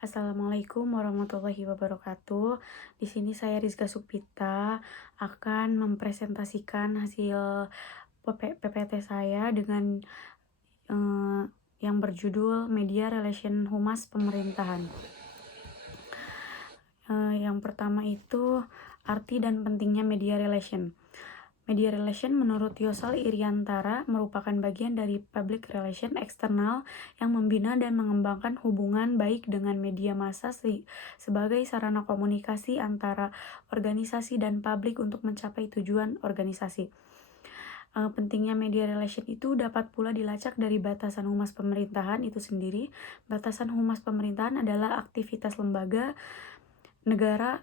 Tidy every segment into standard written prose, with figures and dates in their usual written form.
Assalamualaikum warahmatullahi wabarakatuh. Di sini saya Rizka Supita akan mempresentasikan hasil PPT saya dengan eh, yang berjudul Media Relation Humas Pemerintahan. Yang pertama itu arti dan pentingnya media relation. Media relation menurut Yosal Iriantara merupakan bagian dari public relation eksternal yang membina dan mengembangkan hubungan baik dengan media massa sebagai sarana komunikasi antara organisasi dan publik untuk mencapai tujuan organisasi. Pentingnya media relation itu dapat pula dilacak dari batasan humas pemerintahan itu sendiri. Batasan humas pemerintahan adalah aktivitas lembaga, negara,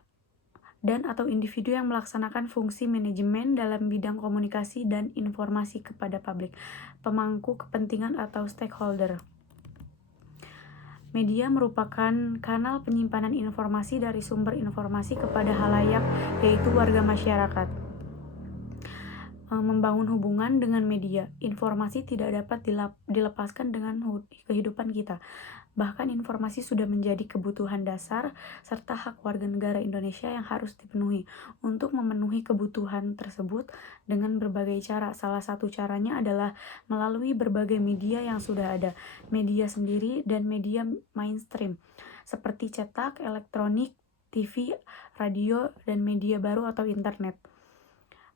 dan atau individu yang melaksanakan fungsi manajemen dalam bidang komunikasi dan informasi kepada publik, pemangku kepentingan atau stakeholder. Media merupakan kanal penyimpanan informasi dari sumber informasi kepada halayak, yaitu warga masyarakat. Membangun hubungan dengan media, informasi tidak dapat dilepaskan dengan kehidupan kita. Bahkan informasi sudah menjadi kebutuhan dasar serta hak warga negara Indonesia yang harus dipenuhi. Untuk memenuhi kebutuhan tersebut dengan berbagai cara. Salah satu caranya adalah melalui berbagai media yang sudah ada, media sendiri dan media mainstream seperti cetak, elektronik, TV, radio, dan media baru atau internet.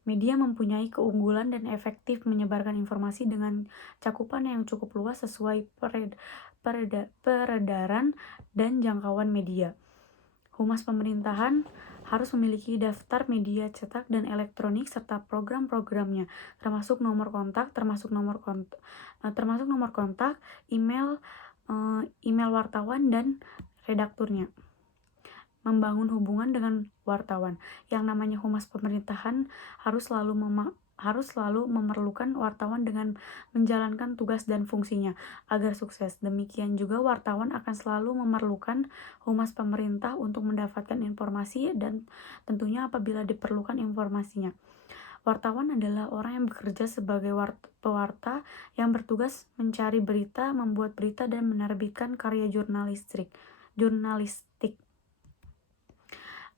Media mempunyai keunggulan dan efektif menyebarkan informasi dengan cakupan yang cukup luas sesuai peredaran dan jangkauan media. Humas pemerintahan harus memiliki daftar media cetak dan elektronik serta program-programnya, termasuk nomor kontak, email, email wartawan dan redakturnya. Membangun hubungan dengan wartawan. Yang namanya humas pemerintahan harus selalu memerlukan wartawan dengan menjalankan tugas dan fungsinya agar sukses. Demikian juga wartawan akan selalu memerlukan humas pemerintah untuk mendapatkan informasi dan tentunya apabila diperlukan informasinya. Wartawan adalah orang yang bekerja sebagai pewarta yang bertugas mencari berita, membuat berita, dan menerbitkan karya jurnalistik.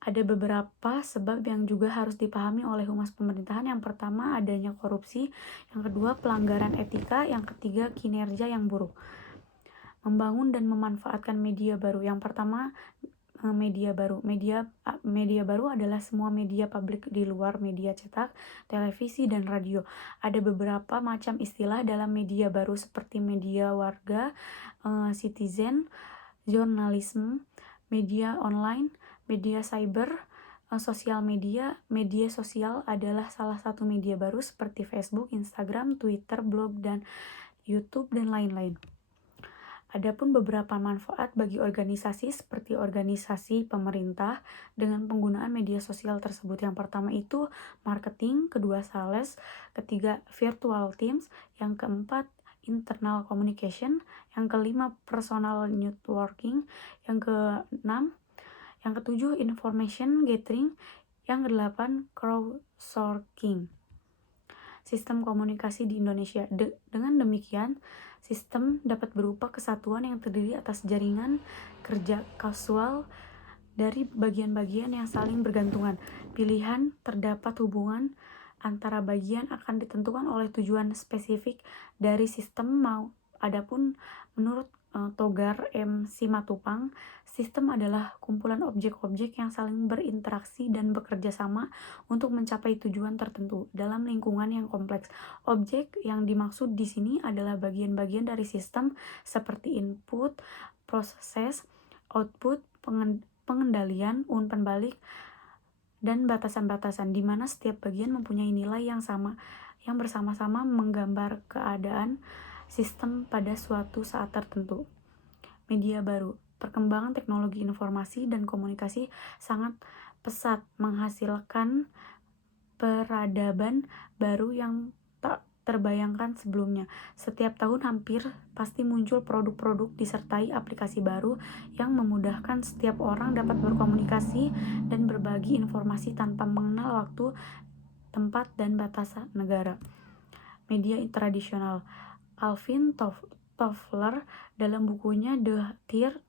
Ada beberapa sebab yang juga harus dipahami oleh humas pemerintahan. Yang pertama, adanya korupsi. Yang kedua, pelanggaran etika. Yang ketiga, kinerja yang buruk. Membangun dan memanfaatkan media baru. Yang pertama, media baru. Media baru adalah semua media publik di luar media cetak, televisi, dan radio. Ada beberapa macam istilah dalam media baru seperti media warga, citizen, jurnalisme, media online, media cyber, sosial media. Media sosial adalah salah satu media baru seperti Facebook, Instagram, Twitter, blog, dan YouTube, dan lain-lain. Adapun beberapa manfaat bagi organisasi seperti organisasi pemerintah dengan penggunaan media sosial tersebut. Yang pertama itu marketing, kedua sales, ketiga virtual teams, yang keempat internal communication, yang kelima personal networking, yang keenam, yang ketujuh information gathering, yang kedelapan crowdsourcing. Sistem komunikasi di Indonesia. Dengan demikian, sistem dapat berupa kesatuan yang terdiri atas jaringan kerja kasual dari bagian-bagian yang saling bergantungan. Pilihan terdapat hubungan antara bagian akan ditentukan oleh tujuan spesifik dari sistem. Adapun menurut Togar M. Simatupang, sistem adalah kumpulan objek-objek yang saling berinteraksi dan bekerja sama untuk mencapai tujuan tertentu dalam lingkungan yang kompleks. Objek yang dimaksud di sini adalah bagian-bagian dari sistem seperti input, proses, output, pengendalian, umpan balik, dan batasan-batasan, di mana setiap bagian mempunyai nilai yang sama, yang bersama-sama menggambar keadaan sistem pada suatu saat tertentu. Media baru. Perkembangan teknologi informasi dan komunikasi sangat pesat menghasilkan peradaban baru yang tak terbayangkan sebelumnya. Setiap tahun hampir pasti muncul produk-produk disertai aplikasi baru yang memudahkan setiap orang dapat berkomunikasi dan berbagi informasi tanpa mengenal waktu, tempat, dan batas negara. Media tradisional. Alvin Toffler dalam bukunya The Third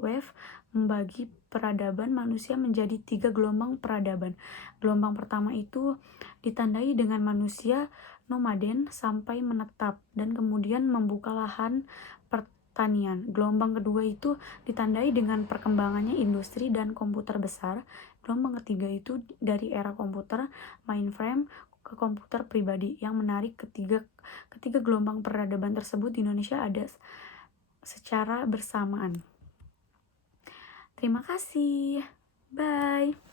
Wave membagi peradaban manusia menjadi 3 gelombang peradaban. Gelombang pertama itu ditandai dengan manusia nomaden sampai menetap dan kemudian membuka lahan pertanian. Gelombang kedua itu ditandai dengan perkembangannya industri dan komputer besar. Gelombang ketiga itu dari era komputer mainframe ke komputer pribadi. Yang menarik, ketiga gelombang peradaban tersebut di Indonesia ada secara bersamaan. Terima kasih. Bye.